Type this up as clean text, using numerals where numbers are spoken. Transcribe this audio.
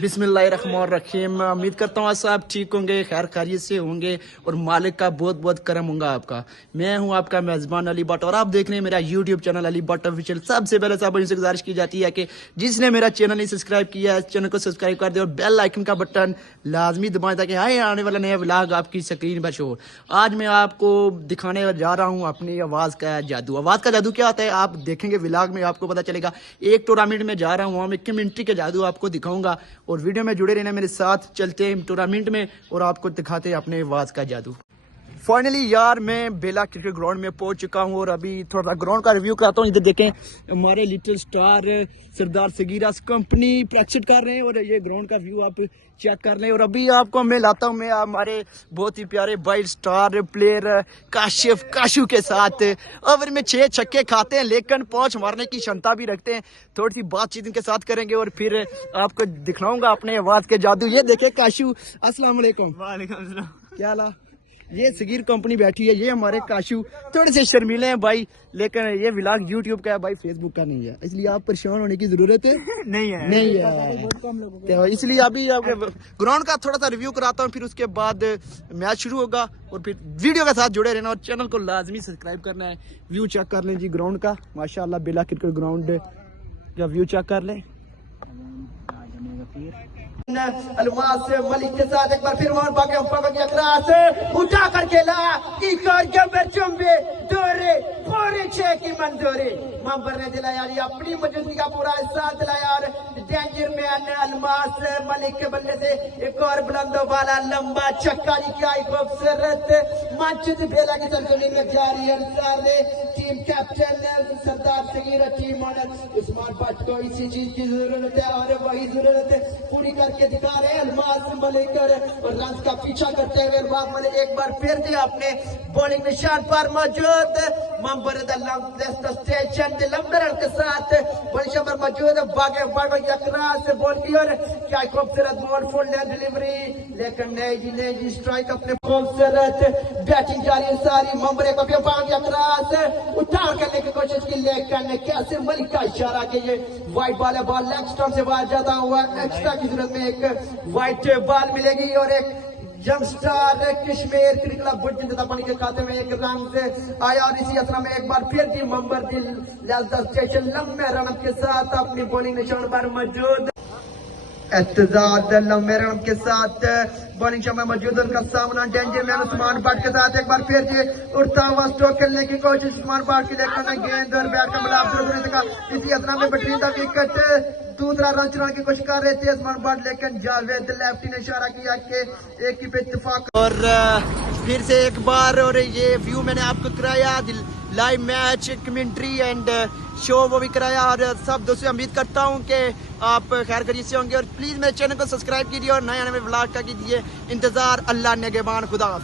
बिस्मिल्लाहिर्रहमानिर्रहीम। उम्मीद करता हूँ आज सब ठीक होंगे, खैर खैरियत से होंगे और मालिक का बहुत बहुत करम होगा आपका। मैं हूँ आपका मेज़बान अली भट्ट और आप देख रहे हैं मेरा YouTube channel Ali Bhatt official. सबसे पहले सब से गुजारिश की जाती है कि जिसने मेरा चैनल नहीं सब्सक्राइब किया है चैनल को सब्सक्राइब कर दे और बेल आइकन का बटन लाजमी दबाएं ताकि आने वाला नया व्लॉग आपकी स्क्रीन पर शो। आज मैं आपको दिखाने जा रहा हूँ अपनी आवाज़ का जादू। आवाज़ का जादू क्या होता है आप देखेंगे व्लॉग में, आपको पता चलेगा। एक टूर्नामेंट में जा रहा हूँ, वहाँ में कम्युनिटी के जादू आपको दिखाऊंगा और वीडियो में जुड़े रहना मेरे साथ। चलते हैं टूर्नामेंट में और आपको दिखाते हैं अपने आवाज़ का जादू। फाइनली यार मैं बेला क्रिकेट ग्राउंड में पहुंच चुका हूं और अभी थोड़ा ग्राउंड का रिव्यू कराता हूं। इधर देखें हमारे लिटिल स्टार सरदार सगीरा कंपनी प्रैक्टिस कर रहे हैं और ये ग्राउंड का व्यू आप चेक कर लें। और अभी आपको मैं लाता हूं मैं हमारे बहुत ही प्यारे वाइल्ड स्टार प्लेयर काशू के साथ। ओवर में 6 छक्के खाते हैं लेकिन 5 मारने की क्षमता भी रखते हैं। थोड़ी सी बातचीत इनके साथ करेंगे और फिर आपको दिखलाऊंगा अपने आवाज़ के जादू। ये देखे काशू, अस्सलाम वालेकुम। वालेकुम सलाम। क्या हाल? ये सगीर कंपनी बैठी है, ये हमारे काशू थोड़े से शर्मीले हैं भाई, लेकिन ये व्लॉग यूट्यूब का है भाई, फेसबुक का नहीं है, इसलिए आप परेशान होने की जरूरत नहीं है। तो इसलिए अभी आपके ग्राउंड का थोड़ा सा रिव्यू कराता हूँ, फिर उसके बाद मैच शुरू होगा और फिर वीडियो के साथ जुड़े रहना और चैनल को लाजमी सब्सक्राइब करना है। व्यू चेक कर लें जी ग्राउंड का, माशाल्लाह बेला क्रिकेट ग्राउंड का व्यू चेक कर लें। अलमास मलिक के साथ एक बार फिर वहां बाकी उठा करके ला चुंबे दौरे पूरे 6 की मंजूरी मंबर ने दिला यार, ये अपनी मौजूदगी का पूरा एहसास दिला यार। डेंजर मैन अलमास मलिक के बल्ले से एक और बुलंदो वाला लंबा छक्का, क्या खूबसूरत मंचित बेला की सरजमीन में जारी है। टीम कैप्टन सरदार सगीरा टीम ऑनर उस्मान भट्ट को इसी चीज की जरूरत है और वही जरूरत पूरी करके दिखा रहे हैं अलमास मलिक और रन का पीछा करते हुए मलिक एक बार फिर से अपने बॉलिंग निशान पर मौजूद मंबर स्टेशन लंबे रन के साथ बड़ी शंबर मौजूद बागे से बॉल की और क्या खूबसूरत बॉल फुल डिलीवरी, लेकिन नहीं जी स्ट्राइक अपने खूबसूरत बैटिंग जारी है सारी। मंबर एक उठा करने की कोशिश की लेकिन कैसे मलिक का इशारा कि ये वाइट बॉल है, बॉल लेग स्टंप से बाहर जाता हुआ एक्स्ट्रा की जरूरत में एक वाइट बॉल मिलेगी और एक young star Kashmir cricket club बुढ़ पानी के खाते में एक रन से आया और इसी असरा में एक बार फिर भी मंबर स्टेशन लंबे रन के साथ अपनी बॉलिंग निशान पर मौजूद एतजाद लंबे रन के साथ बॉलिंग शॉट में मौजूद उनका सामना डेंजर मैन उस्मान भट्ट के साथ एक बार फिर जी उड़ता हुआ स्ट्रोक खेलने की कोशिश उस्मान भट्ट की, लेकिन गेंद और बैट का मिलाप इसी असरा में बटरीन का विकेट दूसरा रन चुराने की कोशिश कर रहे थे उस्मान भट्ट, लेकिन जावेद लेफ्टी ने इशारा किया कि एक ही पे इत्तेफाक। और फिर से एक बार और ये व्यू मैंने आपको कराया, live match commentary and show वो भी कराया और सब दोस्तों उम्मीद करता हूँ कि आप खैर खैरियत से होंगे और प्लीज़ मेरे चैनल को सब्सक्राइब कीजिए और नए आने में व्लॉग का कीजिए इंतज़ार। अल्लाह निगहबान, खुदा।